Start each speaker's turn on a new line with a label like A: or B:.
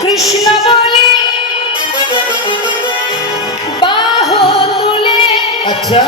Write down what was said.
A: কৃষ্ণ বলে বাহ তুলে।
B: আচ্ছা।